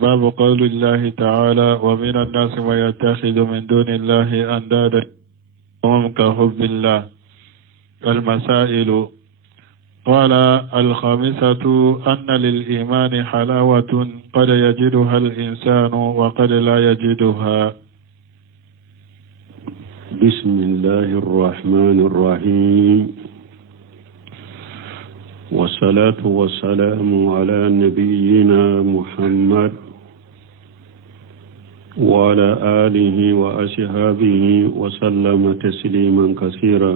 باب قول الله تعالى ومن الناس ما يتخذ من دون الله أندادا وهم كحب الله. المسائل قال الخامسة أن للإيمان حلاوة قد يجدها الإنسان وقد لا يجدها. بسم الله الرحمن الرحيم، والصلاة والسلام على نبينا محمد وعلى آله وأصحابه وسلم تسليما كثيرا.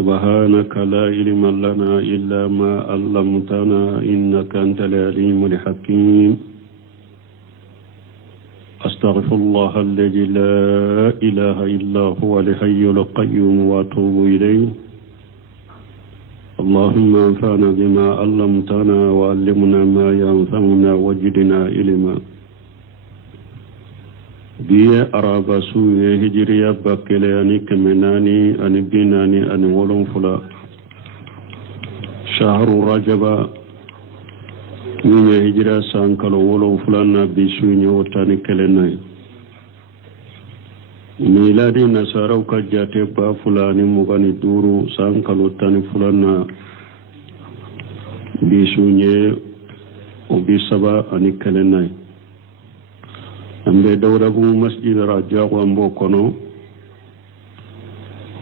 سبحانك لا علم لنا إلا ما علمتنا إنك أنت العليم الحكيم. أستغفر الله الذي لا إله إلا هو الحي القيوم وأتوب إليه. اللهم انفعنا بما علمتنا وعلمنا ما ينفعنا وزدنا علما. بي أرابا سوية هجرية باكلياني كمناني أني بيناني أني ولون فلا شهر رجب من هجرة سانكالو ولون فلانا بسوية وطاني كلناي. ميلادي نصارو كجاتي با فلاني مغاني دورو سانكالو تاني فلانا بسوية وبسبا أني كلناي. ambe dawrabu masjid rajaw ambo kono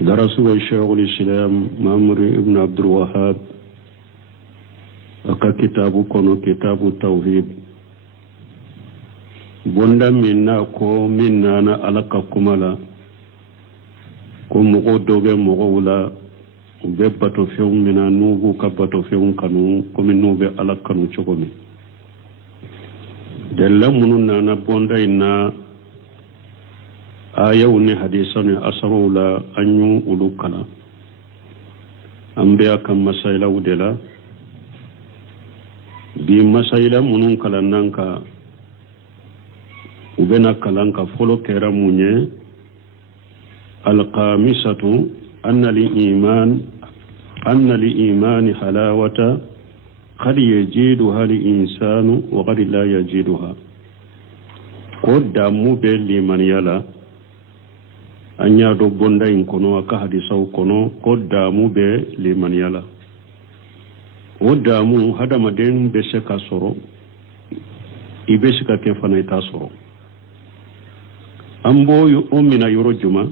darasu wa shaykhul islam mamur ibn abdul wahhab aka kitabu kono kitabu tauhid bonda minna ko minna na alaka kumala ko mo doge mo wala be bato few mina nugo ka bato few kanu ko min nube alaka no chokomi dalla munun nana bonda inna ayaw ne hadisani asarula anyu ulukana ambe akam masaila udela bi masaila munun kalananka ubena kalanka folo kera munye alqamisatu anna li iman halawata قد يجدها الإنسان وقد لا يجدها. قد دامو بالليمان يلا أن يدو بوندا ينكونو أكا حديثو كونو قد دامو بالليمان يلا. قد دامو هذا مدين بسكا سورو إبسكا كيفانا يتاسورو. أمبو يؤمن يرجما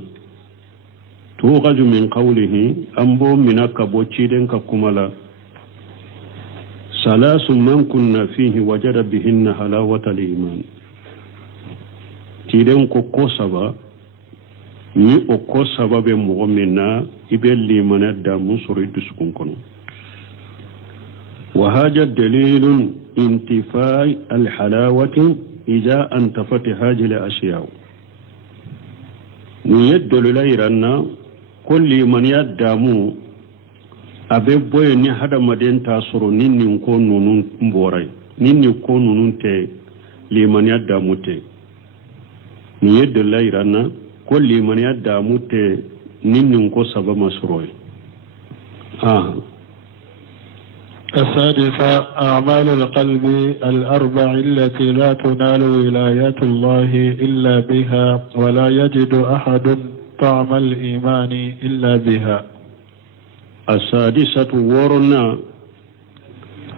توغج من قوله أمبو منك بوچيدن ككمالا ثلاث من كنا فيه وجد بهن حلاوة الإيمان. تيدن كو سبا ني او سبا به مؤمنا يبل لمن دام سوري دسكون كونو. وهذا دليل انتفاء الحلاوة إذا انتفت هذه الأشياء. نيدل ليرنا كل من يدامو abe boye ni hada maden ta soro ninni ko nunun mboray ninni ko nunun te liman yadda mute ni yedde layrana ko liman yadda mute ninni ko sabama soroy. السادسة أعمال القلب الأربع التي لا تنال ولاية الله إلا بها ولا يجد أحد طعم الإيمان إلا بها. السادسة ورنا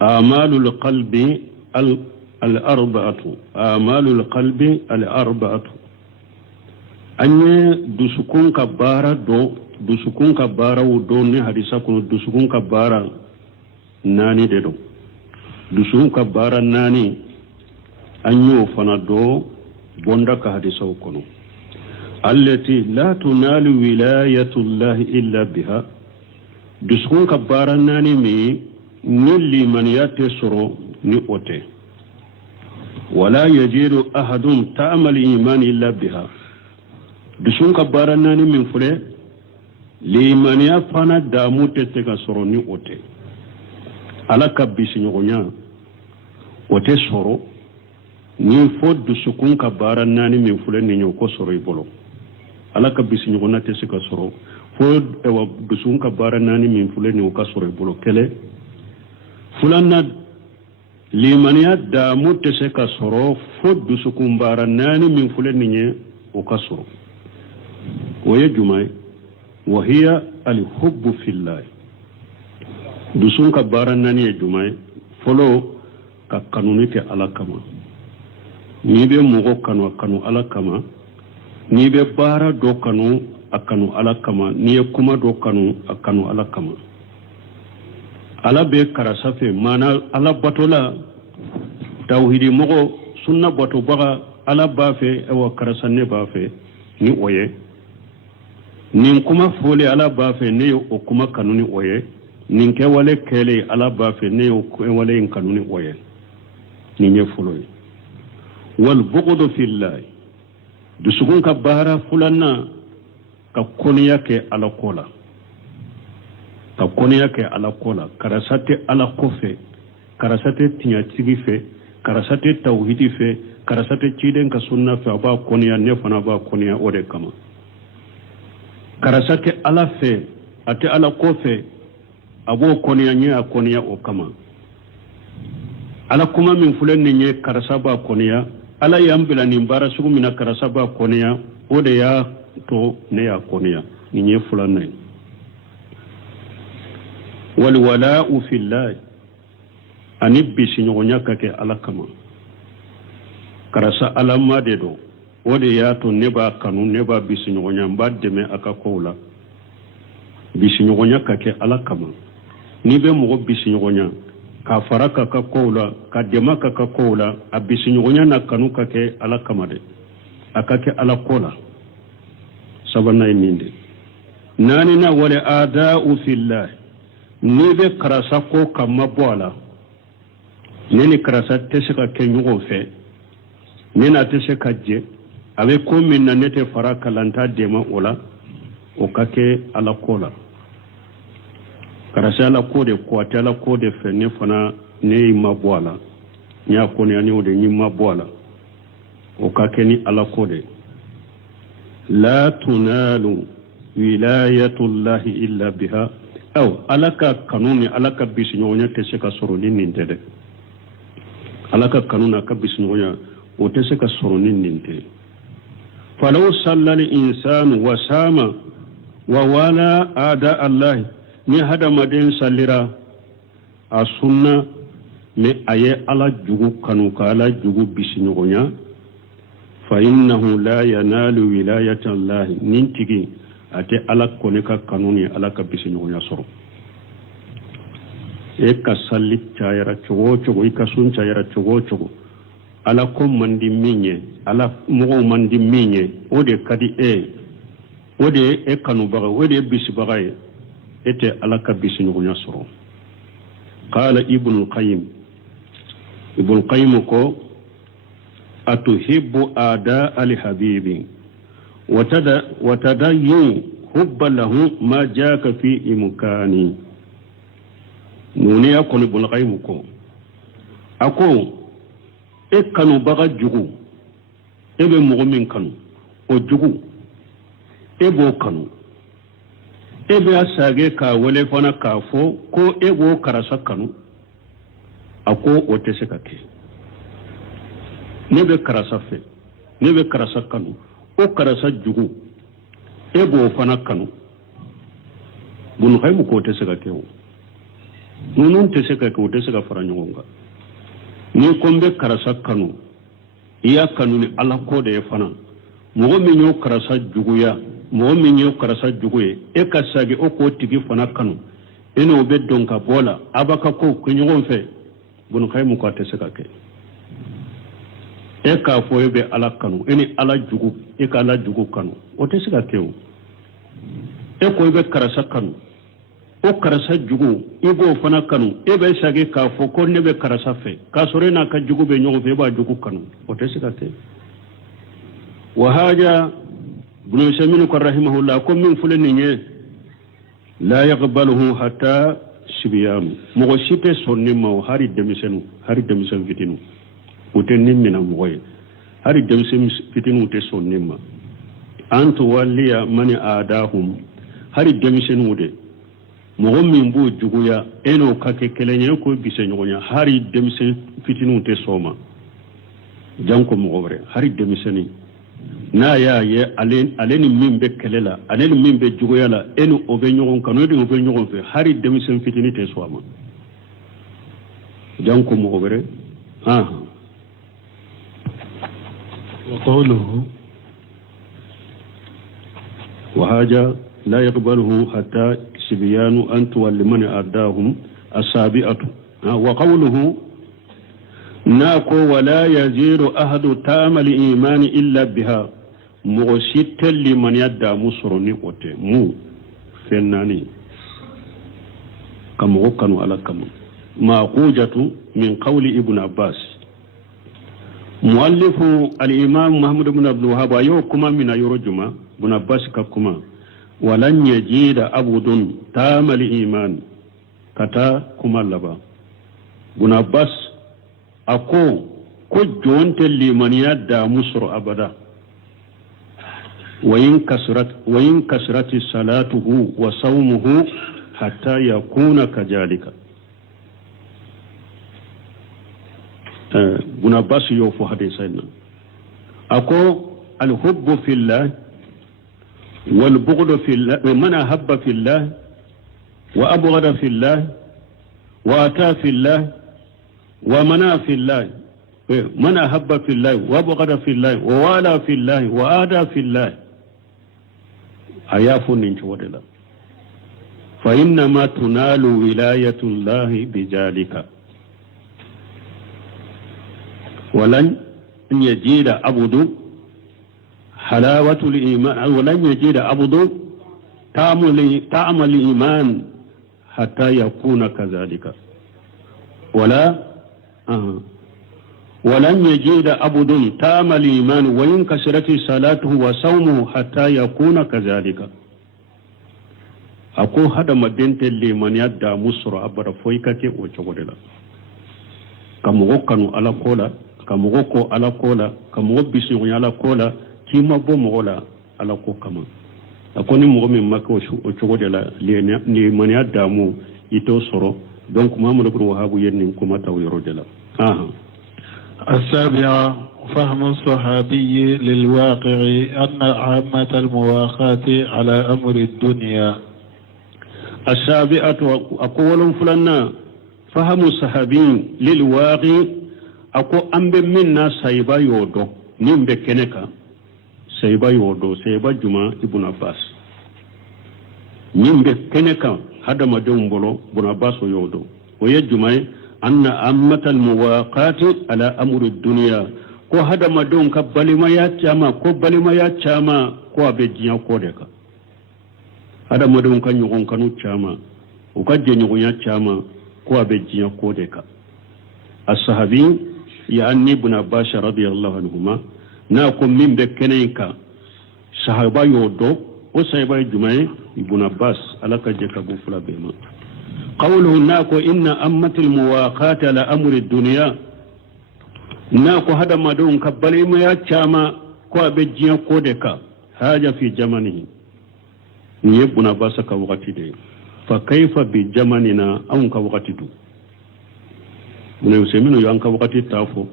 آمال القلب الأربعة. آمال القلب الأربعة أن دسكون كبارة دسكون كبارة ودون حديثة كن دسكون كبارة ناني دو دسكون كبارة ناني أن يوفنا دو بندك حديثة كنو التي لا تنال ولاية الله إلا بها. دسكون كبارا ناني مي نلي من يتسرو نؤتي ولا يجد أحد تعمل إيمان إلا بها. دسكون كبارا ناني من فلي لمن يفعل دامو تتكسرو نؤتي على كبسي نغنيا وتسرو نفود دسكون كبارا ناني من فلي نيوكو سرو يبولو على كبسي نغنيا تتكسرو fo ewa dusun ka bara nani min fule ni ka sore bolo kele fulanna limaniya damu tɛ se ka sɔrɔ fo dusukun baara naani min filɛ nin ye o ka sɔrɔ o ye jumɛn ye wahiya alhubbu fillahi dusun ka baara naani ye jumɛn ye fɔlɔ ka kanuni kɛ ala kama n'i bɛ mɔgɔ kanu a kanu ala kama n'i bɛ baara dɔ kanu a kanu ala kama n'i ye kuma dɔ kanu a kanu ala kama ala bɛ karasa fɛ maana ala batola tawhidi mɔgɔ sunna batobaga ala b'a fɛ ewa karasa ne b'a fɛ ni o ye nin kuma fɔli ala b'a fɛ ne ye o kuma kanu ni o ye nin kɛwale kɛlen ala b'a fɛ ne ye o kɛwale in kanu ni o ye nin ye fɔlɔ ye wal bughdu fillahi dusukun ka baara filanan ka kɔniya kɛ ala ko la ka kɔniya kɛ ala ko la karasa tɛ ala kɔfɛ karasa tɛ tiɲɛtigi fɛ karasa tɛ tawhidi fɛ karasa tɛ ciden ka sunna fɛ a b'a kɔniya ne fana b'a kɔniya o de kama karasa tɛ ala fɛ a tɛ ala kɔfɛ a b'o kɔniya n ye a kɔniya o kama ala kuma min filɛ nin ye karasa b'a kɔniya ala y'an bila nin baara sugu min na karasa b'a kɔniya o de y'a to ne y'a kɔniya nin ye filanan ye walwala'u fillahi ani bisiɲɔgɔnya ka kɛ ala kama karasa ala ma de don o de y'a to ne b'a kanu ne b'a bisiɲɔgɔnya n b'a dɛmɛ a ka kow la bisiɲɔgɔnya ka kɛ ala kama n'i bɛ mɔgɔ bisiɲɔgɔnya ka fara ka ka kow la ka dɛmɛ ka ka kow la a bisiɲɔgɔnya n'a kanu ka kɛ ala kama de a ka kɛ ala ko la sabanan ye nin de naanina wal aada'u fillahi n'i bɛ karasa ko ka ma bɔ a la ne ni karasa tɛ se ka kɛ ɲɔgɔn fɛ ne n'a tɛ se ka jɛ a bɛ ko min na ne tɛ fara kalanta dɛmɛ o la o ka kɛ ala ko la karasa ala ko de ko a tɛ ala ko de fɛ ne fana ne y'i ma bɔ a la n y'a kɔniya ne o de y'i ma bɔ a la o ka kɛ ni ala ko de la tunalu wilayatullahi illa biha aw ala ka kanu ni ala ka bisiɲɔgɔnya tɛ se ka sɔrɔ ni nin tɛ dɛ ala ka kanu n'a ka bisiɲɔgɔnya o tɛ se ka sɔrɔ ni nin tɛ falaw sallal insanu wa sama wa wala ada allahi ni hadamaden sallira a sunna ni a ye ala jugu kanu ka ala jugu bisiɲɔgɔnya fa innahu la yanalu wilayata allahi nin tigi a tɛ ala kɔni ka kanu ni ala ka bisiɲɔgɔnya sɔrɔ e ka salli cayara cogo o cogo i ka sun cayara cogo o cogo ala ko man di min ye ala mɔgɔw man di min ye o de ka di e o de ye e kanubaga o de ye bisibaga ye e tɛ ala ka bisiɲɔgɔnya sɔrɔ qala ibnul qayyim ko atuhibbu ada alhabibi وتدين حب له ما جاك في إمكاني نوني أقول ابن القيم أقول إكانوا بغا جغو إبن مغمين كانوا وجغو إبو كانوا إبن أساقي كا ولفنا كافو كو إبو كرسا كانوا أقول وتسكاكي نبي كرسا في نبي كرسا كانوا o karasa jugu e b'o fana kanu bunukaimu ko tɛ se ka kɛ o ninnu tɛ se ka kɛ o tɛ se ka fara ɲɔgɔn kan ni ko n bɛ karasa kanu i y'a kanu ni ala ko de ye fana mɔgɔ min y'o karasa juguya mɔgɔ min y'o karasa jugu ye e ka sagi o k'o tigi fana kanu e n'o bɛ dɔn ka bɔ la a b'a ka kow kɛ ɲɔgɔn fɛ bunukaimu ko a tɛ se ka kɛ e k'a fɔ e bɛ ala kanu e ni ala jugu e ka ala jugu kanu o tɛ se ka kɛ o e ko e bɛ karasa kanu o karasa jugu i b'o fana kanu e bɛ sagi k'a fɔ ko ne bɛ karasa fɛ k'a sɔrɔ e n'a ka jugu bɛ ɲɔgɔn fɛ e b'a jugu kanu o tɛ se ka kɛ wa haja ibn Usaymin ko rahimahullah ko min filɛ nin ye la yaqbaluhu hatta sibyanu mɔgɔ si tɛ sɔn ne ma o hari denmisɛn fitinu o tɛ ne minɛ mɔgɔ ye hari denmisɛn fitininw tɛ sɔn ne ma an tuwalliya mani aadahum hari denmisɛnninw de mogo min b'o juguya e n'o ka kɛ kelen ye ko bise ɲɔgɔn ya hari denmisɛn fitininw tɛ sɔn ma janko mɔgɔ wɛrɛ hari denmisɛnnin n'a y'a ye ale ni min bɛ kɛlɛ la ale ni min bɛ juguya la e ni o bɛ ɲɔgɔn kanu e ni o bɛ ɲɔgɔn fɛ hari denmisɛn fitinin tɛ sɔn a ma janko mɔgɔ wɛrɛ وقوله وهذا لا يقبله حتى سبيان أن تولمن أداهم السابئة وقوله ناكو ولا يزيد أحد تام الإيمان إلا بها مغسيت لمن يدى مصرني قتي مو فناني كم غكنوا على كم معقوجة من قول ابن عباس مؤلف الإمام محمد بن عبد الوهاب أيوكما من يرجما ابن عباس ككما ولن يجيد عبد تام الإيمان كتا كما لبا ابن عباس أكو كجونت لمن يدى مصر أبدا وإن كسرت صلاته وصومه حتى يكون كذلك ابن عباس يوفو حديثنا أكو الحب في الله والبغض في الله من أحب في الله وأبغض في الله وأتى في الله ومنع في الله من أحب في الله وأبغض في الله ووالى في الله وآدى في الله أياف ننشودلا فإنما تنال ولاية الله بذلك ولن يجد عبد حلاوة الإيمان ولن يجد عبد طعم الإيمان حتى يكون كذلك ولن يجد عبد طعم الإيمان وإن كسرت صلاته وصومه حتى يكون كذلك أكو هذا مدينة لمن يدى مصر أبرا فويكتي وشغللا كمغوكانو على كولا كمغوكو على كولا كمغوبسيو على كولا كيما بومغولا على كو كما أكوني مغمي مكو وشغللا لمن يدى مو يتو سرو دونك محمد بن وهاب يرنم كما تاويرو جلا السابعة فهم الصحابي للواقع أن عامة المواخاة على أمر الدنيا. السابعة أقول فلنا فهم الصحابي للواقع أقول أمب منا سيبا يودو نيم بكنكا سيبا يودو سيبا جمع ابن عباس نيم بكنكا هذا ما دوم بلو ابن عباس يودو ويجمع أن أمة المواقات على أمر الدنيا ko hada madon ka balima ya chama ko balima ya chama ko abejiya ko deka hada madon kan yugon kanu chama o ka je yugon ya chama ko abejiya ko deka as-sahabi ya anni ibn abbas radiyallahu anhuma na ko min be kenenka sahaba yodo o sahaba jumay ibn abbas alaka je ka bu fula bema قوله ناكو إن أمة المواقات على أمر الدنيا ناكو هذا ما دون كبالي ما يتشاما كو بجيا كودكا هذا في زمنه يبنا باسك وقتي دي فكيف بزمننا أو كوقتي دو من يسمينو يانك وقتي تافو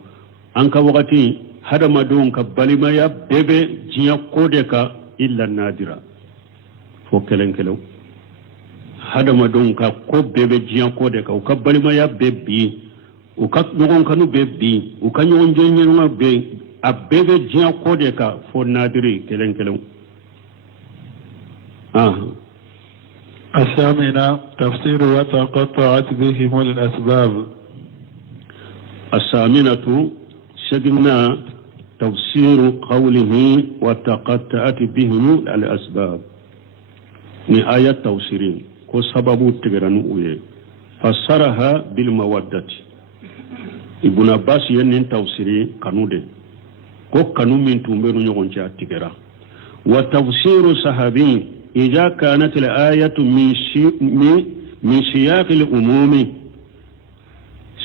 أنك وقتي هذا ما دون كبالي ما يبebe جيا كودكا إلا النادرة فوكلن كلو hada madon ka ko bebe jiyan ko de ka o ka balima ya bebbi o ka ngon kanu bebbi o ka nyon jenyen ma be a bebe jiyan ko de ka fo nadiri kelen kelen الثامنة تفسير وتقطعت بهم الأسباب. الثامنة سجلنا تفسير قوله وتقطعت بهم الأسباب من آيات توسيرين ko sababu tigaranu uye fassaraha bil mawaddati ibn abbas yenin tafsiri kanude ko kanu min tumberu nyogon ci atigara wa tafsiru sahabi idha kanat al ayatu min siyaq al umumi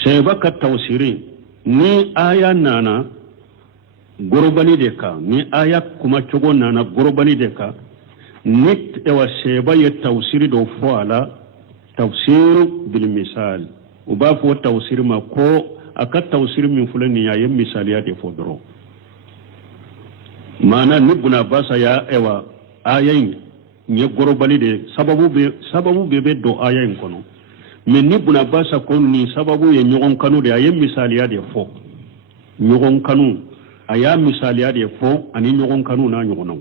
sebaka tafsiri ni aya nana gorobani de ka ni aya kuma chogo nana gorobani de ka nit ewa seba ye tawsiri do fo ala tafsiru bil misal uba fo tafsir ma ko aka tafsir min fulani ya yin misaliya de fodoro mana nibuna basa ya ewa ayayin nye gorobali de sababu be do ayayin kono men nibuna basa kon ni sababu ye nyogon kanu de ayin misaliya de fo nyogon kanu aya misaliya de fo ani nyogon kanu na nyogono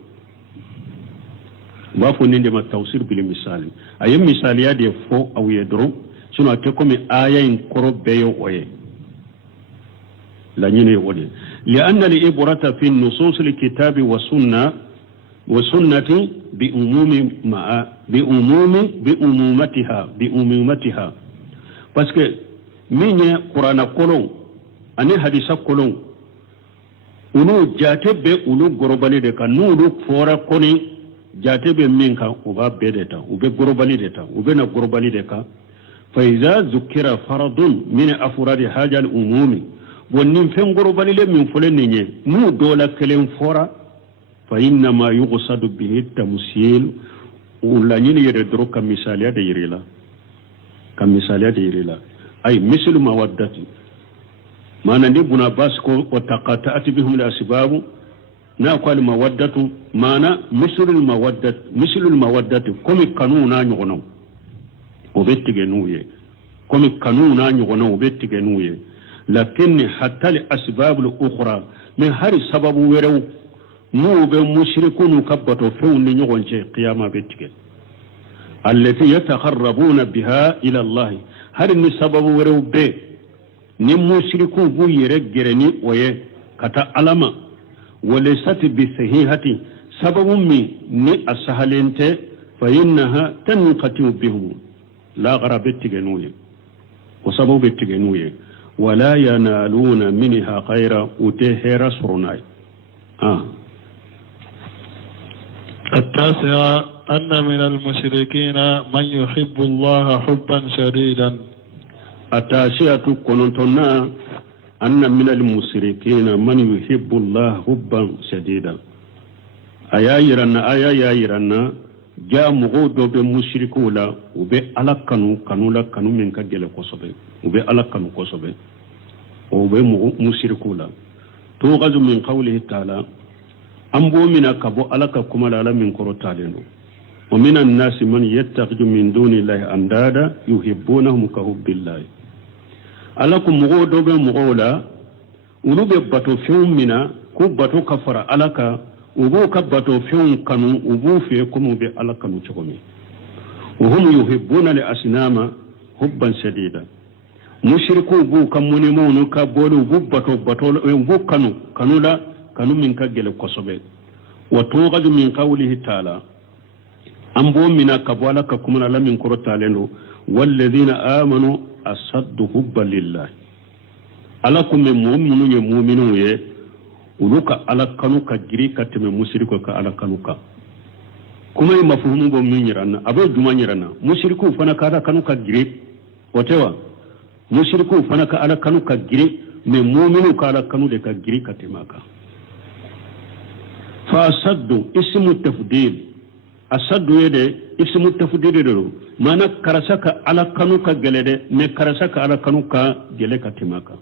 ba fo ninde ma tafsir bil misali ayin misaliya de fo awiye doro sino te komi ayayin korobeyo oye la nyine wodi li anna li ibrata fi nusus al kitab wa sunna wa sunnati bi umumatiha parce que minye qur'ana kolon ani hadisa kolon unu jatebe unu gorobali de kan nu fora koni jatebe minka uba bedeta ube gorobali de ta ube na gorobali de ka fa iza zukira faradun min afradi haja al umumi wannan fen gorobali le min fulen ne mu dola kelen fora fa inna ma yuqsadu bihi tamsil wala ni yere dro kam misaliya de yirela ay mislu mawaddati mana ni buna basko wa taqata'at bihum al asbab na qal mawaddatu mana mislu al mawaddati komi kanuna nyono o bettige nuye komi kanuna nyono o bettige nuye lakin hatta li asbab al ukhra min hari sababu werew mu be mushrikun kabbato fewni nyogonce qiyama bettige allati yatakharrabuna biha ila allah hari ni sababu werew be ni mushriku bu yere gereni oye kata alama walaysat bi sahihati sababu mi ni asahalente fa innaha tanqati bihum la gharabettige nuye ko sababu bettige nuye wala yanaluna minha khayra utahira surunai التاسعة أن من المشركين من يحب الله حبا شديدا التاسعة كنتنا أن من المشركين من يحب الله حبا شديدا آيا يرنا جاء مغودو بمشركولا وبي على كانوا من كجل قصبه وبي على كانوا قصبه وبي مشركولا توغز من قوله تعالى ambo mina kabo alaka kuma lala min koro talendo wa minan nasi man yattakhidhu min duni llahi andada yuhibbunahum ka hubbillahi alakum mugodo be mugola ulube bato fium mina ko bato kafara alaka ubu ka bato fium kanu ubu fe kuma be alaka nu chokomi wa hum yuhibbuna li asnama hubban shadida mushriku bu kamuni monu ka bolu bu bato bu kanula kanu min ka gele kosobe wa tughadu min qawlihi ta'ala ambo mina kabwala ka kuma la min koro talendo walladhina amanu asaddu hubban lillah alakum mu'minun ye uluka alakanu ka giri ka teme mushriko ka alakanu ka kuma yi mafhumu bo min yiranna abo duma yiranna mushriku fana ka kanu ka giri watewa mushriku fana ka alakanu ka giri me mu'minu ka alakanu de ka giri ka temaka فأصدوا اسم التفضيل أصدوا يده اسم التفضيل دلو مانا كرسك على كنوكا جلده ما كرسك على كنوكا جلك تماكا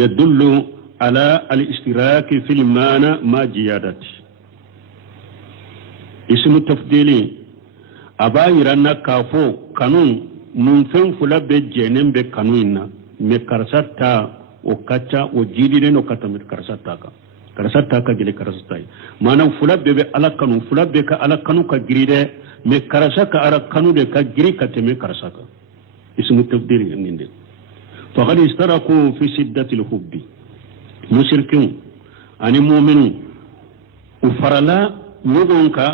يدل على الاشتراك في المعنى ما جيادات اسم التفضيل أبا يرانا كافو كانون ننفن فلا بجنن بكانونا ما كرستا وكاتا وجيدين وكاتا كرستا karasata ka gele karasata manam fulabbe be alakanu fulabbe ka alakanu ka giride me karasaka ara kanu de ka giri ka teme karasaka ismu tabdil nginde faqad istaraku fi shiddati al-hubbi mushrikun ani mu'minu ufarala nyugonka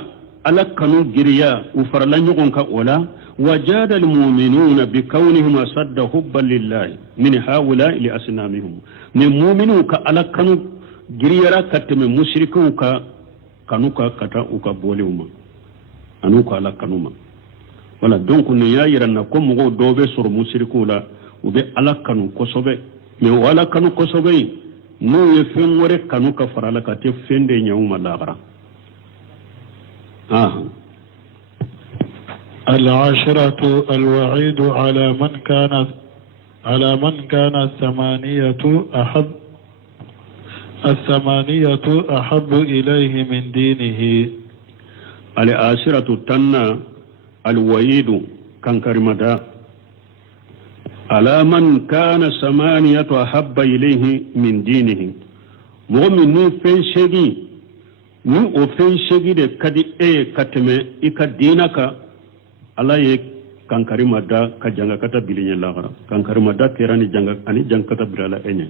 alakanu giriya ufarala nyugonka wala وجاد المؤمنون بكونهم أصد حبا لله من هؤلاء لأسنامهم من مؤمنون كألكنوا giriyara kateme mushriku ka kanuka kata uka bolewuma anuka ala kanuma wala donc ne yayiranna ko mugo dobe sur mushriku la ube ala kanu kosobe me wala kanu kosobe no ye fen wore kanuka farala ka te fende nyauma lagara العاشرة الوعيد على من كان الثمانية أحب إليه من دينه. العاشرة تنا الوعيد كان كرمدا على من كان ثمانية أحب إليه من دينه. مؤمن فين شيء ni ofen shegi de kadi kateme ika dinaka ala ye kankari mada ka janga kata bilinya lagara kankari mada kerani janga ani janga kata bilala enye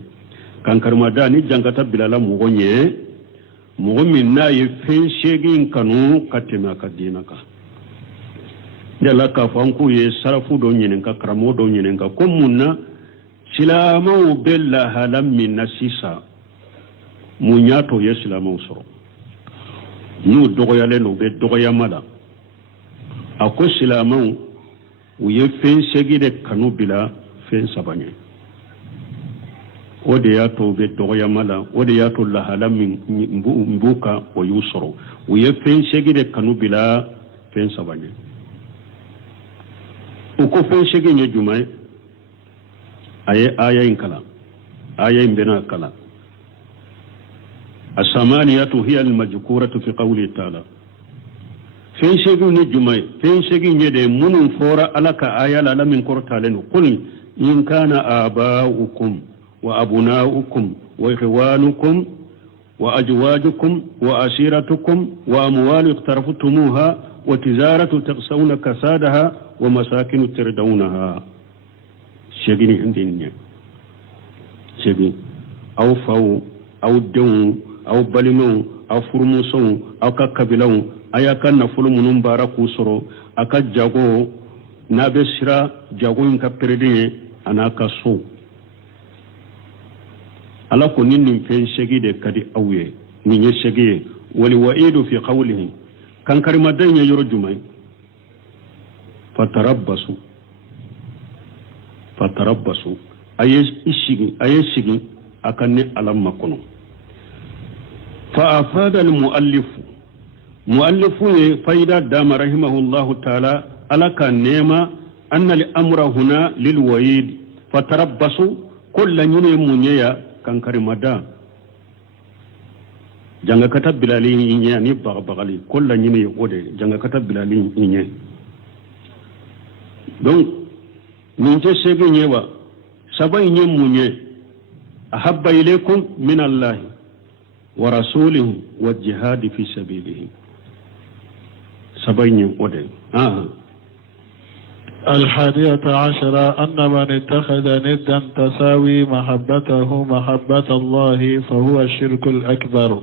kankari mada ani janga kata bilala mugonye mugomin na ye fen shegi kanu kateme ka dinaka dela ka fanku ye sarafu do nyinen ka kramo do nyinen ka komunna silama bella halam min nasisa munyato ye silama usoro nu dogoyale no be dogoyamala ako silamaw u ye fen segi de kanu bila fen sabanye o de ya to be dogoyamala o de ya to lahala min mbuka o yusoro u ye fen segi de kanu bila fen sabanye u ko fen segi nye jumay aye aya inkala aya imbena kala الثمانية هي المذكورة في قوله تعالى فين شيء نجمع فين شيء يد من فورا على كآية لا من قرطالين قل إن كان آباؤكم وأبناؤكم وإخوانكم وأزواجكم وعشيرتكم وأموال اقترفتموها وتجارة تخشون كسادها ومساكن تردونها شيء عندنا شيء أو فو أو دون aw balimaw aw furmusow aw ka kabilaw aya ka nafolo munun baara k'u sɔrɔ a ka jago n'a bɛ sira jago in ka pereden ye a n'a ka so ala ko ni nin fɛn segi de ka di aw ye nin ye segi ye wali wa'idu fi qawlihi kankarimaden ye yɔrɔ jumɛn fatarabbasu a ye sigi a ka ni ala makɔnɔ فأفاد المؤلف فإذا دام رحمه الله تعالى على كنيمة أن الأمر هنا للوعيد فتربصوا كل منيا كان كريمدا جنga كتب بلالي إنيا ني بغبغلي كل ني ودي جنga كتب بلالي إنيا donc من جسد نيوا سبا ني منيا أحب إليكم من الله ورسوله والجهاد في سبيله سبعين ودين الحادية عشرة أن من اتخذ ندا تساوي محبته محبة الله فهو الشرك الأكبر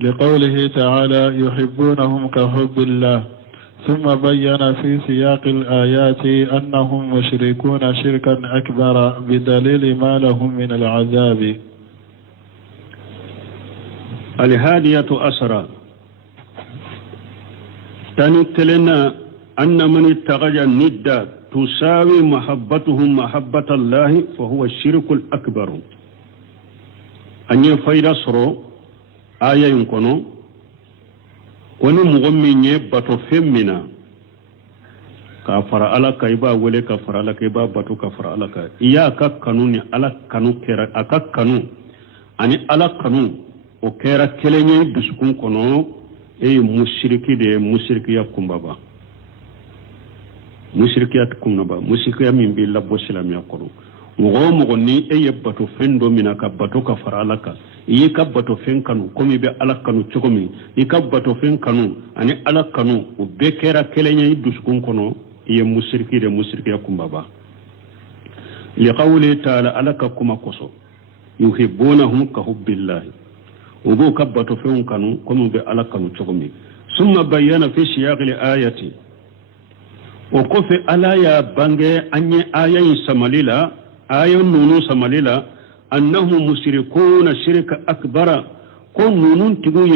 لقوله تعالى يحبونهم كحب الله ثم بين في سياق الآيات أنهم مشركون شركا أكبر بدليل ما لهم من العذاب. الهادية أسرى تنتلنا أن من اتخذ الندى تساوي محبتهم محبة الله فهو الشرك الأكبر أن يفيد سرو آية ينكونو ونمغمين يبتو فمنا كفر على كيبا ولي كفر على كيبا بتو كفر على كيبا إياك كانوني على كانو كيرا أكا كانو أني على كانو o kera kelenye dusukun kono mushriki de mushrikiya kumbaba mushrikiya kumbaba mushrikiya min bi labbo silamiya kono mogo ni bato fendo mina ka bato ka faralaka yi ka bato fen kanu komi be ala kanu chokomi yi ka bato fen kanu ani ala kanu o be kera kelenye dusukun kono mushriki de mushrikiya kumbaba li qawli ta'ala alaka kuma koso yuhibbunahum ka hubbillahi وبو كبتو فيهم كانوا كم بألا كانوا تقومي ثم بيّن في سياق الآية وقف ألا يا بانجي أني آية سماليلا آية نونو سماليلا أنهم مشركون شرك أكبر كون نونو تقول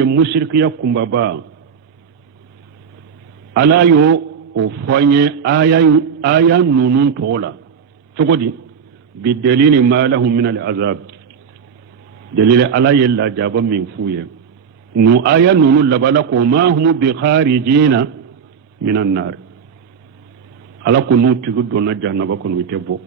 يمشرك يكم بابا ألا يو وفاني آية نونو تولا تقولي بالدليل ما لهم من العذاب دليل على يلا جاب من فويه نو آية نونو لبلا كما هم بخارجين minan nar ala ko nuti donna jahannaba ko no tebbo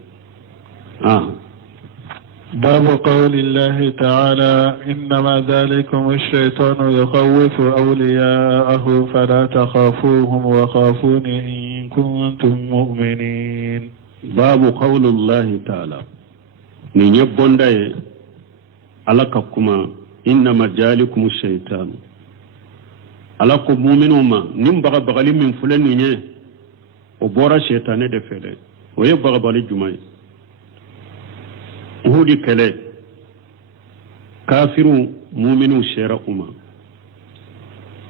باب قول الله تعالى إنما ذلكم الشيطان يخوف أولياءه فلا تخافوهم وخافون إن كنتم مؤمنين. باب قول الله تعالى من يبون داي ألقكما إنما ذلكم الشيطان ألقوا مؤمنوما نمبغ بغلي من فلن نيه وبورا شيطان دفله ويبغ بغلي جمعي hudi kele kafiru muminu shera uma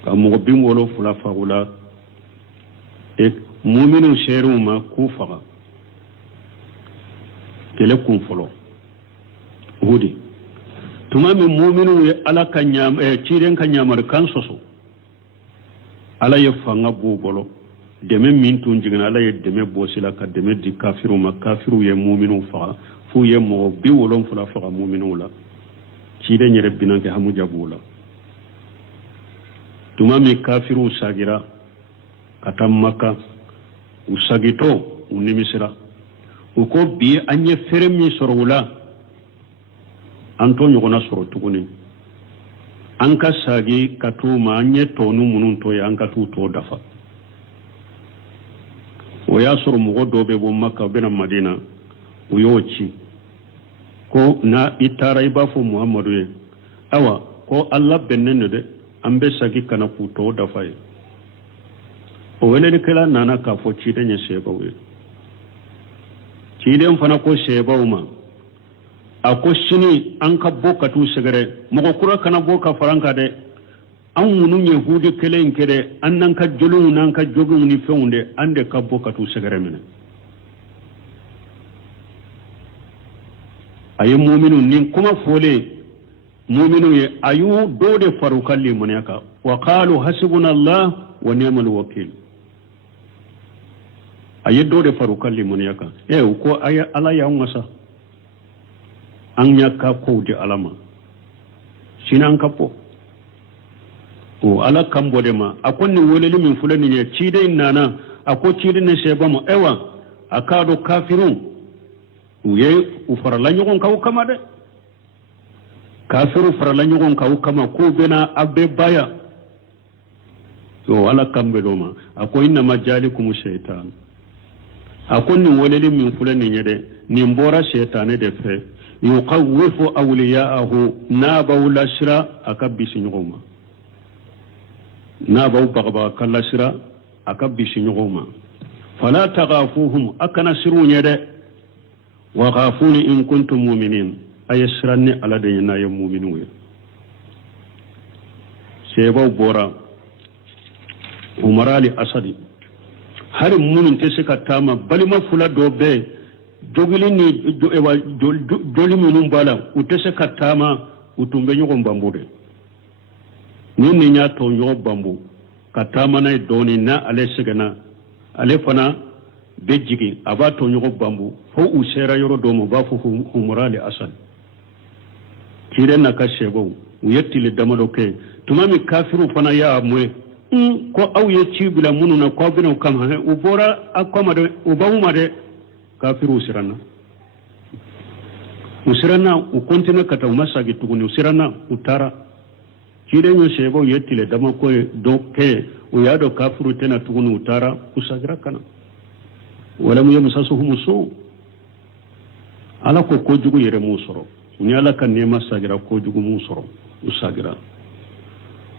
ka mo bim wolo fula fagula e muminu shera uma ku faga kele kun folo hudi tuma mi muminu ye ala kanyam ciren kanyamar kan soso ala ye fanga bu bolo deme min tun jigna ala ye deme bosila ka deme di kafiru ma kafiru ye muminu faga fu ye mo bi wolon fula faga mu'minu la ci de nyere binanke hamu jabula tuma mi kafiru sagira katam makka usagito unimisira uko bi anye feremi sorwula anto nyogona soro tuguni anka sagi katuma anye tonu munun to ya anka tu to dafa o ya soro mo dobe bo makka bena madina uyochi ko na itara ibafo muhammadu ye awa ko allah bennene de ambe sagi kana ku to da fay o wele kala nana ka fo ci de nye seba we ci de fana ko seba uma ako shini an ka boka tu segere mo kura kana boka faranka de an munun yahudi kelen kede an nan ka jolun nan ka jogun ni feunde ande ka boka tu segere mena ayi mu'minun nin kuma fole mu'minu ye ayu dode farukalli munaka wa qalu hasbunallah wa ni'mal wakeel ayi dode farukalli munaka ko aya ala ya ngasa an nyaka ko de alama sinan kapo o ala kambo de ma akonni woleli min fulani ne ci dai nana ako ci ne sheba mu ewa akado kafirun uye ufarala nyogon kaw kama de kafiru farala nyogon kaw kama ko bena abbe baya to ala kambe do ma ako inna majalikum shaytan akonni woleli min fulani nyede ni mbora shaytane de fe yuqawwifu awliya'ahu nabaw lashra akabisi nyogoma nabaw bagba kalashra akabisi nyogoma fala taghafuhum akana siru nyede wa ghafuni in kuntum mu'minin ayasranni ala dayna ya mu'minu sebo bora umarali asadi har munun te sika tama balima fula dobe jogili ni joli munun bala utese katama utumbe nyoko mbambude nini nya to nyoko bambu katama na doni na ale sigana ale fana bejigi abato nyoko bambu fo usera yoro domo bafu umurali asad kirena kashebo uyettile damado ke tumami kafiru fana ya amwe ko aw ye cibila mununa ko bino kama ubora akoma de ubawuma de kafiru usirana u kontina kata umasagi tuguni usirana utara kirenyo shebo yettile dama ko do ke uyado kafiru tena tuguni utara usagira kana wala mu yamsasuhum su ala ko jugu yere musoro ni ala kan ne masagira ko jugu musoro usagira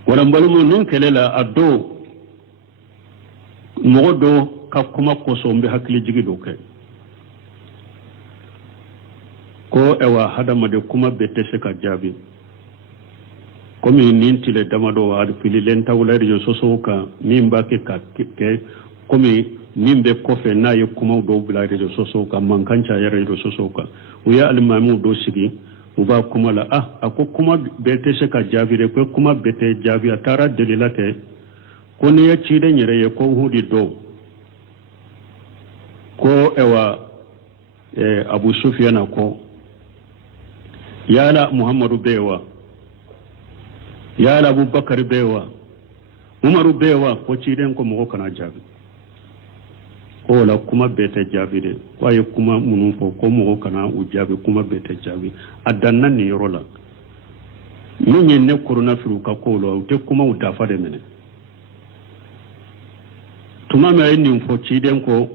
wala mbalumu nun kelela addo modo ka kuma ko sombe hakli jigi do kay ko ewa hadama de kuma bette se ka jabi komi nintile damado ad fililen tawlari yo sosoka mimba ke ka ke komi mimbe kofe na ye kuma do bulari yo sosoka mankancha yare yo sosoka uya almamu do sigi uba kuma la ako kuma bette se ka jabi re ko kuma bette jabi atara delilate ko ne ya ci de nyere ye ko hudi do ko ewa Abu Sufyan ko yala Muhammadu bewa yala Abubakar bewa Umaru bewa ko ci den ko mo kana jabi ko la kuma bete jabi de ko ay kuma munun fo ko mo kana u jabi kuma bete jabi adanna ni yorola min ne corona firu ka ko lo te kuma u dafa de mene tuma me ay nin fo ci den ko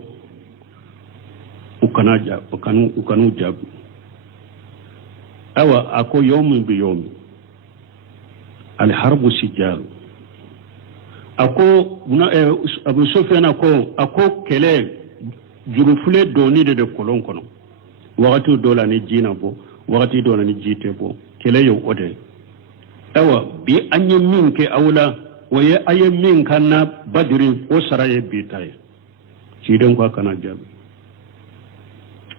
u kana jabi awa ako yawmin bi yawmi al harbu sijal ako abu sufyan ako kele jurufule doni de kolon kono wakati dola ni jina bo wakati dola ni jite bo kele yo ode awa bi anye min ke awla waye aye min kana badri o saraye bitaye ciiden ko kana jabi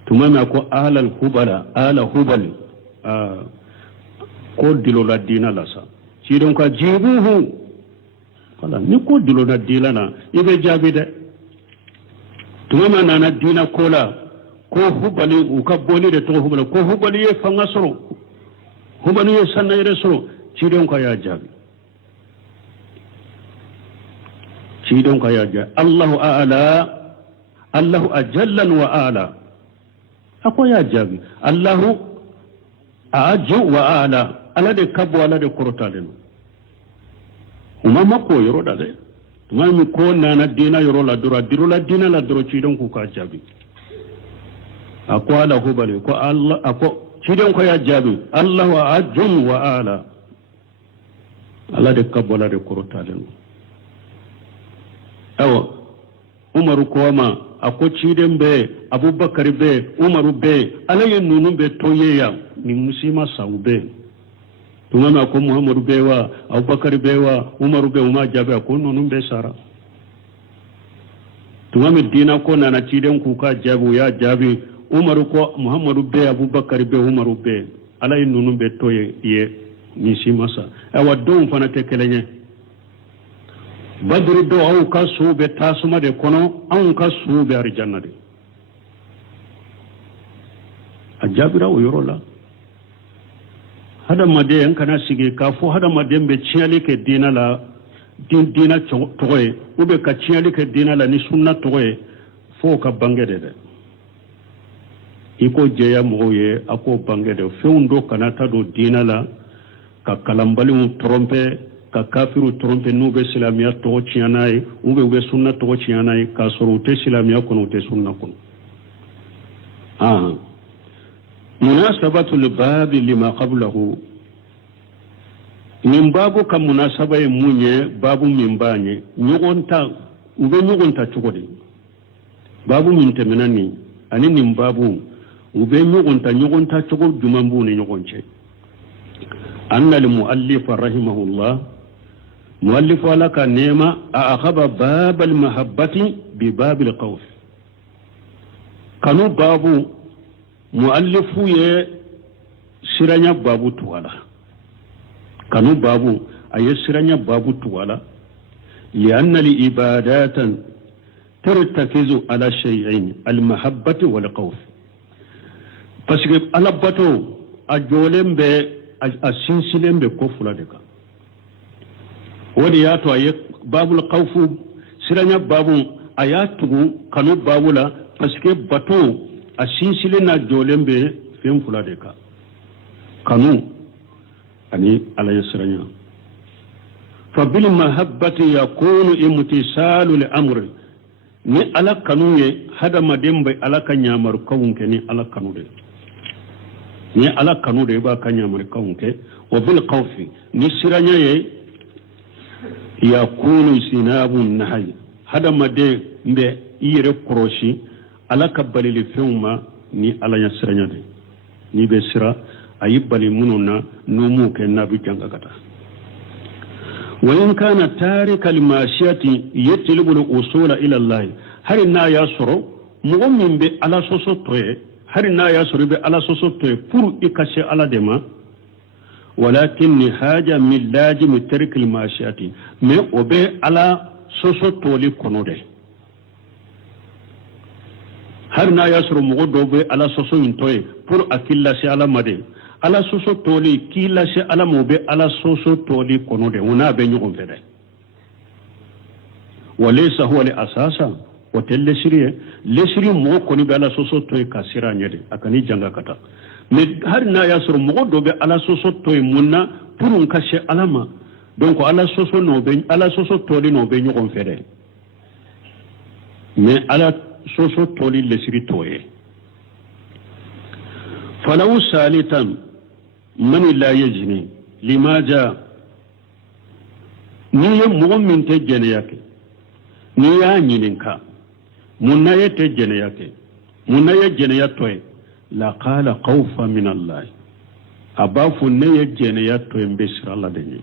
tumama ko ala hubal ko dilola dina lasa ciiden ko jibuhu kala ni ko dilola dina na ibe jabi de tumama nana dina kola ko hubali ukaboni de to hubali ko hubali ye fanga soro hubali ye sanna yere soro ciiden ko ya jabi ciiden ko ya jabi Allahu ajallan wa ala ako ya jabi Allahu aju wa ala ala de kabo ala de korotale no umama ko yoro da de mami ko nana dina yoro la dura dirula dina la duro ciiden ko ka jabi ako ala hubali ko Allah ako ciiden ko ya jabi Allahu aju wa ala ala de kabo ala de korotale no awa umaru koma ako ciiden be abubakar be umaru be alaye nunu be toyeya ni musima saube tumama ko muhammadu be wa abubakar be wa umaru be uma jabe ko nunu be sara tumama dina ko nana ciiden ku ka jabu ya jabi umaru ko muhammadu be abubakar be umaru be alaye nunu be toye ye ni simasa awa don fana te kelenye badru do aw ka suube tasuma de kono aw ka suube arjanna de ajabira o yorola hada made en kana sige ka fo hada made be ciali ke dina la dina toye ube ka ciali ke dina la ni sunna toye fo ka bangede de iko jeya moye ako bangede feundo kana ta do dina la ka kalambali un trompe ka kafiru trompe nube silamia to cianai ube sunna to cianai ka sorute silamia kono te sunna kono munasabatu al-bab lima qablahu min babu kam munasaba munye babu min banye nyogonta chukodi babu min temenani ani nin babu ube nyogonta chugo jumambu ni nyogonche anna al-muallif rahimahullah مؤلف لك نيمة أخذ باب المحبة بباب الخوف كانوا بابو مؤلف سرنيا بابو توالا كانوا بابو أي سرنيا بابو توالا لأن العبادات ترتكز على شيئين المحبة والخوف بس على باتو أجولم ب أسنسلم بكفر لك wani ya to ayi babul khawfu siranya babu ayatu kanu babula paske bato asinsile na jolembe fem fula de ka kanu ani ala siranya fa bil mahabbati yakunu imtisalu li amri ni ala kanu ye hada madembe ala kanyamar kawunke ni ala kanu de ni ala kanu de ba kanyamar kawunke wa bil khawfi ni siranya ye yakunu sinabu nahay hada made mbe yire koroshi ala kabbalil fewma ni ala yasranya de ni be sira ayibali mununa numu ke nabi jangakata wa in kana tarika limashiyati yatlubu al-usula ila Allah har na yasro mu'min be ala soso toye har na yasro be ala soso toye pour ikashe ala dema ولكن حاجة من لازم ترك الماشيات mais obe ala soso toli kono de har na yasru mo do be ala soso intoy pour akilla si ala made ala soso toli kila si ala mo be ala soso toli kono de una be nyugo fede walaysa huwa li asasa wotel lesiri mo ko ni bala soso to ka sira nyede akani janga kata me har na ya sur mo do be ala soso to munna purun kashe alama donc ala soso to li no be nyogon fere me ala soso to li lesiri toye falau salitan man la yajni limaja ni ye mo min te jene yake ni ya nyininka munna ye te jene yake munna ye jene ya toye la qala khawfa min Allah abafu ne ye jene ya toye mbesira Allah denye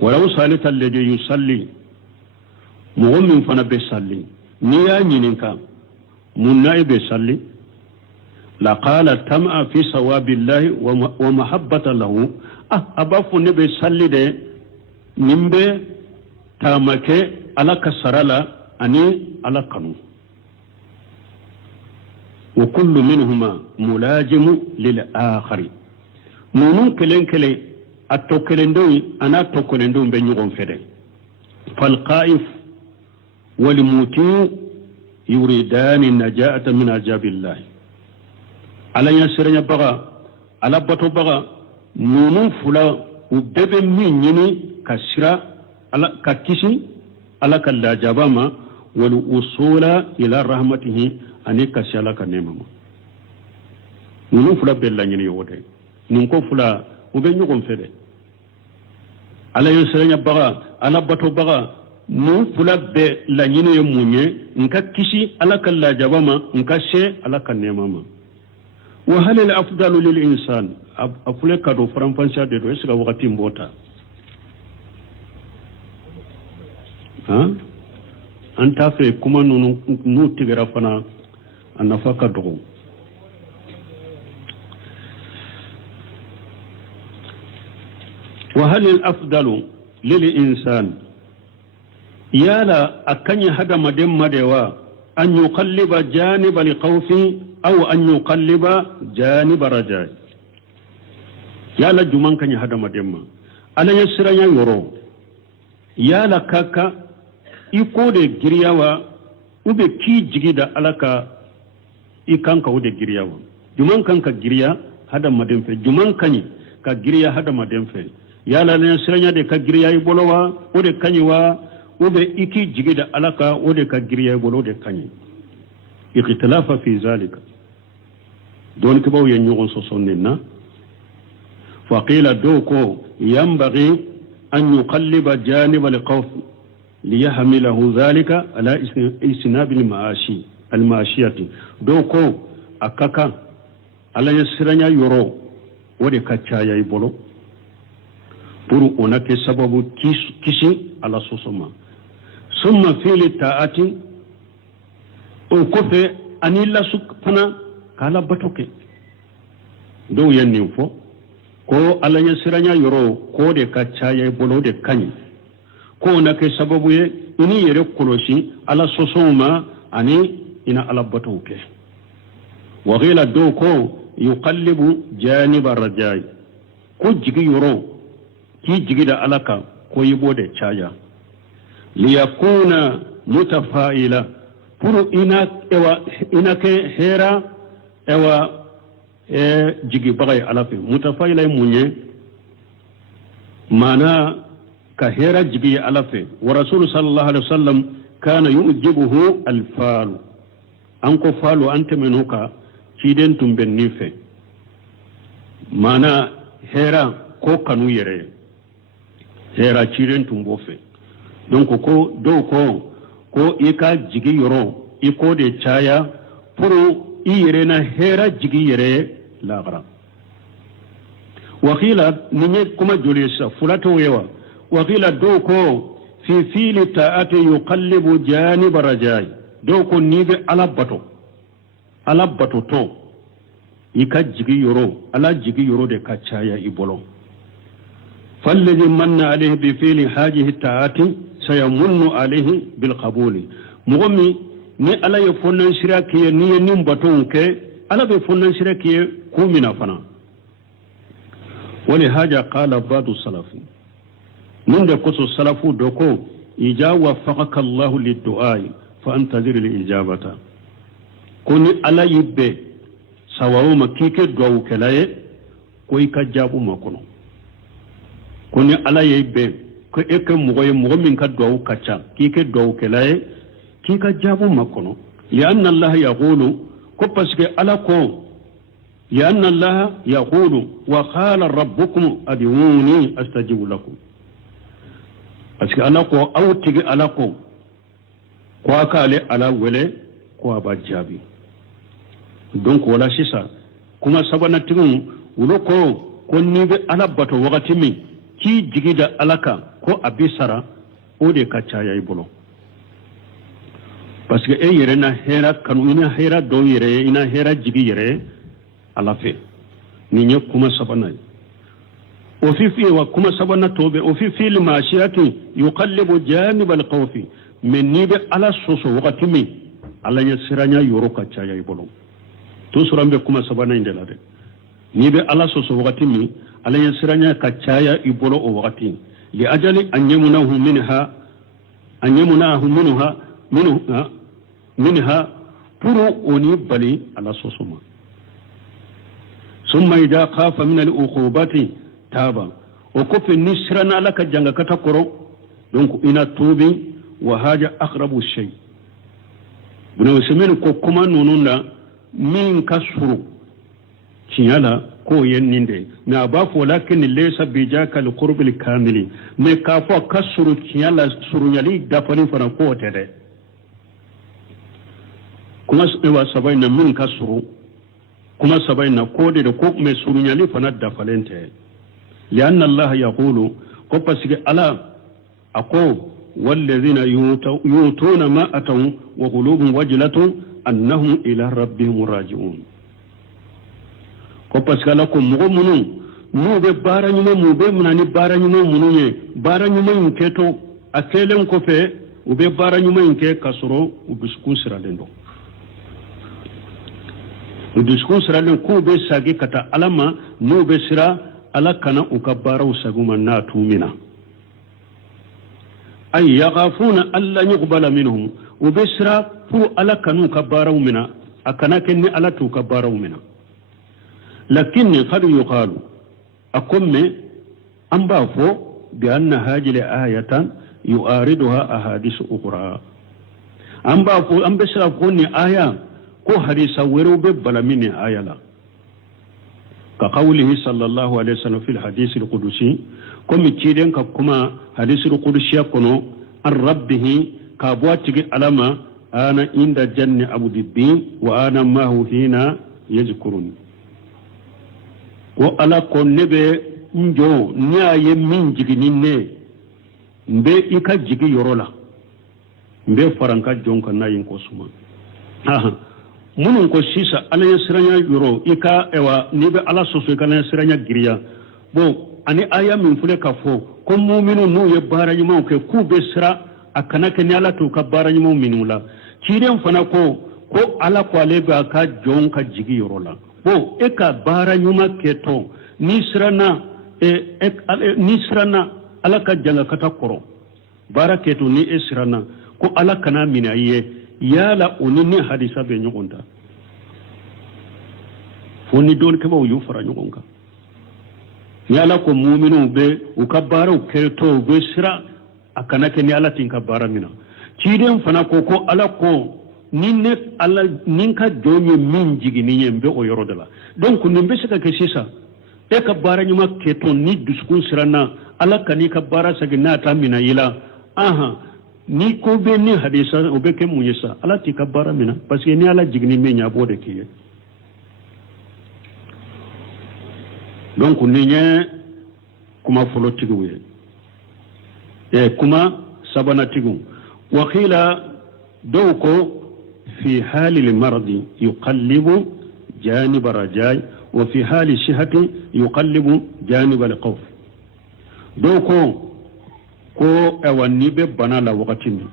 walau salita alladhi yusalli mu'min fana be salli ni ya nyininka munna ye be salli la qala tam'a fi sawabillahi wa mahabbata lahu abafu ne be salli de nimbe tamake alaka sarala ani alakanu wa kullu minhuma mulajimu lil akhari nunu kelen atokelendo ana tokelendo be nyugon fede fal qaif wal muti yuridani najata min ajabillah ala yasranya baga ala bato baga nunu fula ubebe min nyini kasira ala kakisi ala kalla jabama wal usula ila rahmatihi ani kasala kanema nunu fula bella nyini yote nun ko fula ube nyugon fede ala yasranya baga ala bato baga nu fula be la nyini munye nka kisi ala kalla jabama nka she ala kanema ma wa hal al afdalu lil insan afule kado faranfansa de do esga wakati mbota anta fe kuma nu tigara fana annafaka dogo wa hal al afdalu lil insan yala akanya hada madewa an yuqalliba janib al khawfi aw an yuqalliba janib rajai yala juman kanya hada mademma ala yasranya yoro yala kaka iko de giriyawa ube ki jigida alaka ikanka ode giriyawa juman kanka giriya hada mademfe juman kanyi ka giriya hada mademfe yala ne yasranya de ka giriya ibolowa ode kanyiwa ube iki jigida alaka ode ka giriya ibolo de kanyi ikhtilafa fi zalika don kibaw yanyu so sonnena فقيل دوكو ينبغي أن يقلب جانب الخوف ليحمله ذلك على إسناب الماشية دوكو أكاكا على يسرنا يرو ودي كتشايا يبولو pour onake sababu kisi ala sosoma summa fili taati o kofe anilla sukpana kala batoke do yanni fo ko ala yasiranya yoro ko de kachaya bolo de kanyi ko nake sababu ye ini yere koloshi ala sosoma ani ina ala batoke wa ghila do ko yuqallibu janib ar-rajai ko jigi yoro ki jigida alaka ko yibo de chaya liyakuna mutafaila puru ina ke hera ewa jigi bagay alafe mutafaila munye mana ka hera jigi alafe wa rasul sallallahu alaihi wasallam kana yujibuhu alfal anko falu ante menuka ciden tumben nife mana hera ko kanu yere hera ciren tumbo fe donc ko do ko ika jigi yoro iko de chaya puru iyere na hera jigi yere lagara wakila ninye kuma julisa fulato wewa wakila do ko fi fili ta'ati yuqallibu janib rajai do ko nibe alabato to ika jigi yoro ala jigi yoro de ka chaya ibolo فالذي من عليه بفعل هذه الطاعات سيمن عليه بالقبول مغمي ni ala ye fonnan shiraki ni ye nim baton ke ala be fonnan shiraki ko mina fana wali haja qala ba'du salafi min da kusu salafu doko إجا وفقك الله للدعاء فانتظر الإجابة كوني على يبه سواء ما كيك دعو كلاي كوي كجابو ما كنو كوني على يبه كو إك مغمين كدعو كتا كيك دعو كلاي كيك جابو ما كنو لأن الله يقول كو بسك على كو لأن الله يقول وقال ربكم أدعوني أستجيب لكم أسكي ألاكو أو تيجي ألاكو كواكالي على ولي كوابا جابي دونك ولا شيسا كما سبنا تيغون ولوكو كون نيبي على باتو وغتيمي كي جيجيدا ألاكا كو أبي سارا أودي كاتشايا يبولو parce que e yere na hera kanu ina hera do yere ina hera jigi yere ala fe ni nye kuma sabana وفي في وكما سبنا توبه وفي في الماشيات يقلب جانب الخوف من نيب على سوسو وقتمي على يسرانيا يوروكا تشايا يبولو تو سورام بكما سبنا اندلا دي نيب على سوسو وقتمي على يسرانيا كتشايا يبولو او وقتي لاجل ان يمنعه منها برو اوني بالي على سوسوما ثم اذا خاف من العقوبات taba o kofi nisrana laka janga kata koro donc ina tubi wa haja aqrabu shay buna usmen ko kuma nonunda min kasuru kiyala ko yenninde na ba fo lakin laysa bijaka alqurb alkamili me ka fo kasuru kiyala suru yali dafani fana ko tede kuma wa sabaina min kasuru kuma sabaina ko de ko me suru yali fana dafalente لأن الله يقول قبسك ألا أقول والذين يؤتون ما أتوا وقلوبهم وجلة أنهم إلى ربهم راجعون قبسك لكم مغمنون موبي بارا نمو موبي مناني بارا نمو منوني بارا نمو ينكتو أكيلم كفي وبي بارا نمو ينكي كسرو وبسكون سرالندو وبسكون سرالندو كو بي ساقي كتا ألما نو بي سرا ala kana ukabara usaguma na tumina ay yaghafuna alla yuqbala minhum ubisra fu ala kanu kabara umina akana kenni ala tu kabara umina lakinni qad yuqalu akumme amba fo bi anna hajil ayatan yuariduha ahadith ukhra amba fo ambisra ko ni aya ko hadisa wero be balamini ayala كقوله صلى الله عليه وسلم في الحديث القدسي كم تيدن كما حديث القدسي كنو عن ربه كابواتك علما أنا عند جنة أبو دبي وأنا ما هو هنا يذكرني وعلى كون نبي نجو نيا يمين جيني مبي إكا جيجي يرولا مبي فرانكا جونكا ناين كوسما munun ko sisa ala yasranya yoro ika ewa nibe ala soso kana yasranya giriya bo ani aya min fule ka fo ko mu'minu nu ye bara nyimo ke ku besra akana ke ni ala to ka bara nyimo minula kiren fana ko ala ko aleba ka jon ka jigi yoro la bo e ka bara nyuma ke to nisrana nisrana ala ka janga kata koro bara ke to ni esrana ko ala kana minaye yala onini hadisa be nyogonda foni don ke bawo yufara nyogonga yala ko mu'minu be ukabara keto be sira akana ke ni ala tin kabara mina ciden fana ko ala ko ninne ala ninka jonye min jigini yembe o yorodala donc nimbe saka ke sisa e kabara nyuma keto ni duskun sirana ala kani kabara sagina ta mina ila aha ni ko be ni hadisa o be ke munyesa ala ti kabara mina parce que ni ala jigni me nya bode kiye donc ni nya kuma folo tiguwe kuma sabana tigu wa khila dawko fi hali al-marad yuqallibu janib ar-rajai wa fi hali shihati yuqallibu janib al-khawf dawko ko ewani be bana la wakati mi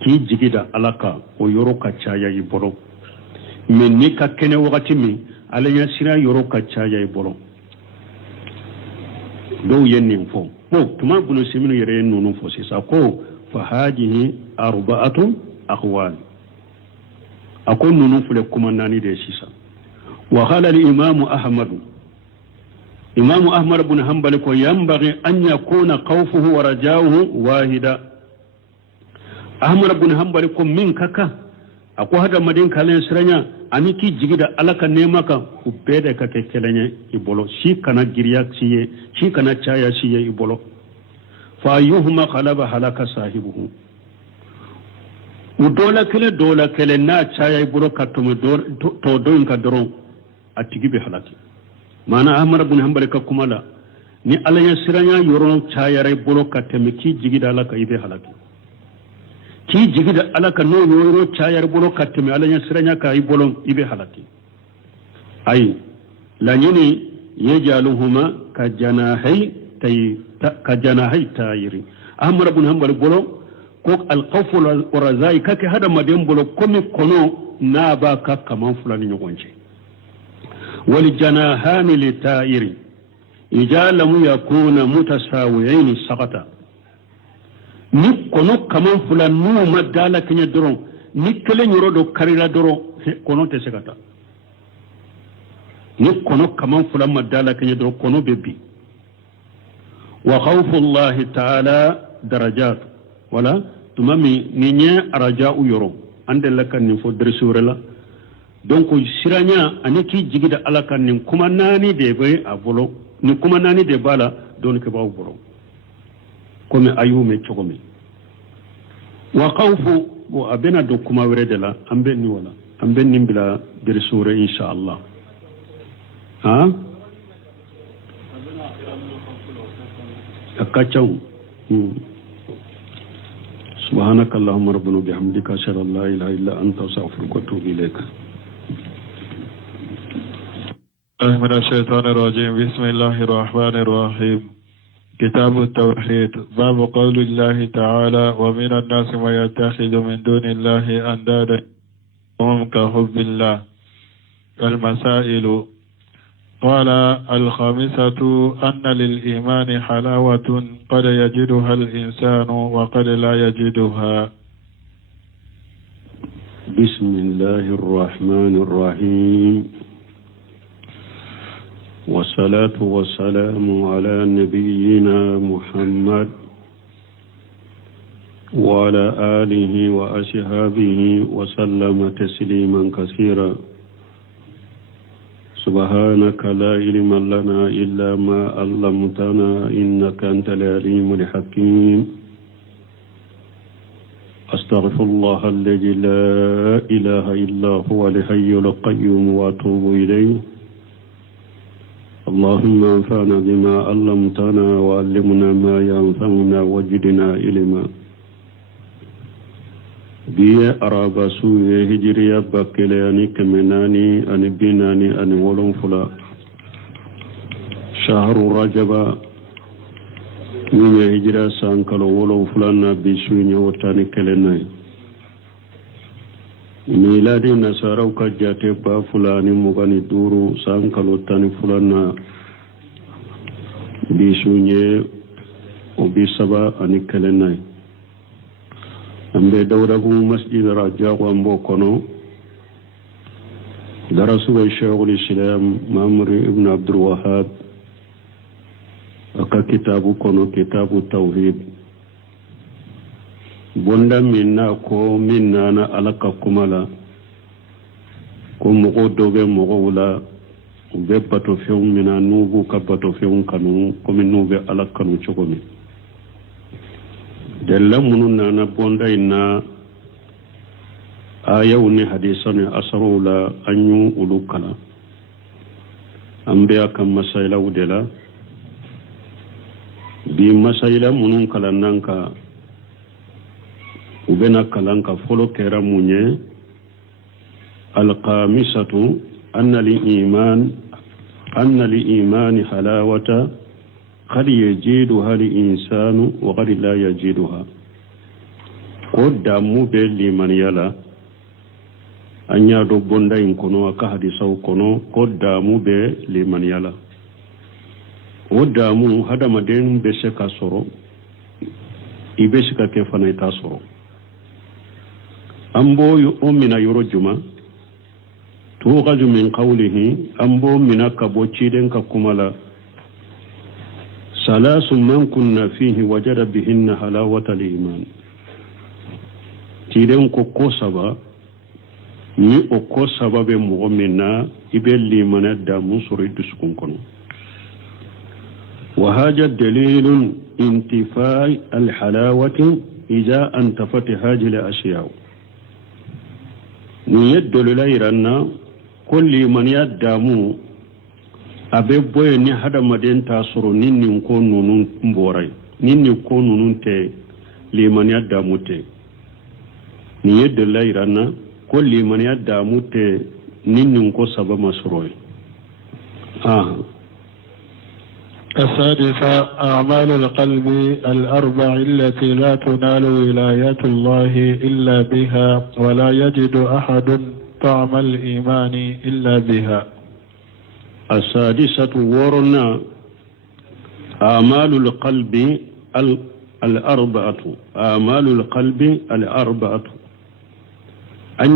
ki jigida alaka o yoro ka caya yi boro men ni ka kene wakati mi ala ya sira yoro ka caya yi boro do yenni fo ko tuma bunu siminu yere nunu fo sisa ko fa hadihi arba'atu aqwal akon nunu fule kuma nani de sisa wa qala al imam ahmad ibn hanbal ko yambaghi an yakuna khawfuhu wa rajauhu wahida ahmad ibn hanbal ko min kaka ako hada madin kalen siranya ani ki jigida alaka nema ka ubede ka kekelenya ibolo shi kana giriya siye shi kana chaya siye ibolo fa yuhma qalaba halaka sahibuhu udola kele na chaya ibolo katume to doin ka doron atigibe halaki mana ahmad ibn hanbal ka kumala ni alaya siranya yoro chaya ray bolo kateme ki jigida alaka ibe halaki ki jigida alaka no yoro chayar bolo kateme alanya siranya ka ibolon ibe halaki ay la nyini yajaluhuma ka janahay tayri ahmad ibn hanbal bolo ko al khawf wal razai kake hada madem bolo komi kono na ba ka kaman fulani nyogonje wal janahani li tayri ijalamu yakuna mutasawiyin saqata ni kono kaman fulan nu madala kenya doron ni kele nyoro do karira doron kono te segata ni kono kaman fulan madala kenya doron kono bebi wa khawfu Allah ta'ala darajat wala tumami ninya araja'u yoro ande lakan ni fo dresurela donc siranya aniki jigida alakan ni kuma nani de be abolo ni kuma nani de bala don ke bawo boro comme ayume chogome wa khawfu wa abena do kuma weredela ambe ni wala ambe ni bila dirsure insha Allah ha akachaw سبحانك اللهم ربنا وبحمدك اشهد ان لا اله الا انت استغفرك واتوب اليك من الشيطان الرجيم بسم الله الرحمن الرحيم كتاب التوحيد باب قول الله تعالى ومن الناس ما يتخذ من دون الله أندادا هم كحب الله المسائل قال الخامسة أن للإيمان حلاوة قد يجدها الإنسان وقد لا يجدها بسم الله الرحمن الرحيم والصلاة والسلام على نبينا محمد وعلى آله وأصحابه وسلم تسليما كثيرا سبحانك لا علم لنا إلا ما علمتنا إنك أنت العليم الحكيم أستغفر الله الذي لا إله إلا هو الحي القيوم وأتوب إليه اللهم انفعنا بما علمتنا وعلمنا ما ينفعنا وزدنا علما بي أرابا سوية هجرية بكلياني كمناني أن بناني أن ولن فلا شهر رجب من هجرة سانكالو ولن فلانا بسوية وطاني كليناي miladi nasarau ka jate ba fulani mugani duru sankalo tani fulana bisunye obisaba ani kelenai ambe dawragu masjid raja wambo kono darasu wa shaykhul islam mamri ibn abdul wahhab aka kitabu kono kitabu tauhid bonda minna ko minna na alaka kumala ko mogo dobe mogo wula be bato few mina nubu ka bato few kanu ko min nube alaka nu chogomi della munun na bonda inna ayaw ni hadisani asarula anyu ulukala ambe aka masaila udela bi masaila munun kala nanka ubena kalanka folo kera munye alqamisatu anna li iman halawata qad yajiduha li insanu wa qad la yajiduha ko damu be liman yala anya do bonda in kono aka hadisaw kono ko damu be liman yala o damu hadamaden be se ka soro i be se ka ke fana i ta soro an bo o mina yoro juma tughaju min qawlihi an bo mina ka bo ciden ka kumala salasu man kunna fihi wajada bihinna halawata al-iman ciden ko saba ni o ko sababe mogo min na i be limana damu soro i dusukun kono وهذا دليل انتفاء الحلاوة إذا انتفت هذه الأشياء نيدل ليرنا كل من يدامو أبي بوي نهدا مدين تاسرو نيني نكون نونون مبوري نيني نكون نونون تي لمن يدامو تي نيدل ليرنا كل من يدامو تي نيني نكون سبا مسروي السادسة أعمال القلب الأربع التي لا تنال ولاية الله إلا بها ولا يجد أحد طعم الإيمان إلا بها. السادسة ورنا أعمال القلب الأربعة أعمال القلب الأربعة أن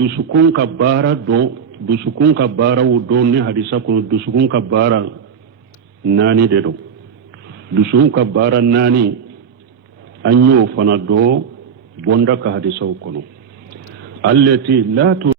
دسكون كبارة دسكون كبارة ودون حديثكم دسكون كبارة nani de do dusun ka bara nani anyo fana do bonda ka hadisa kono allati la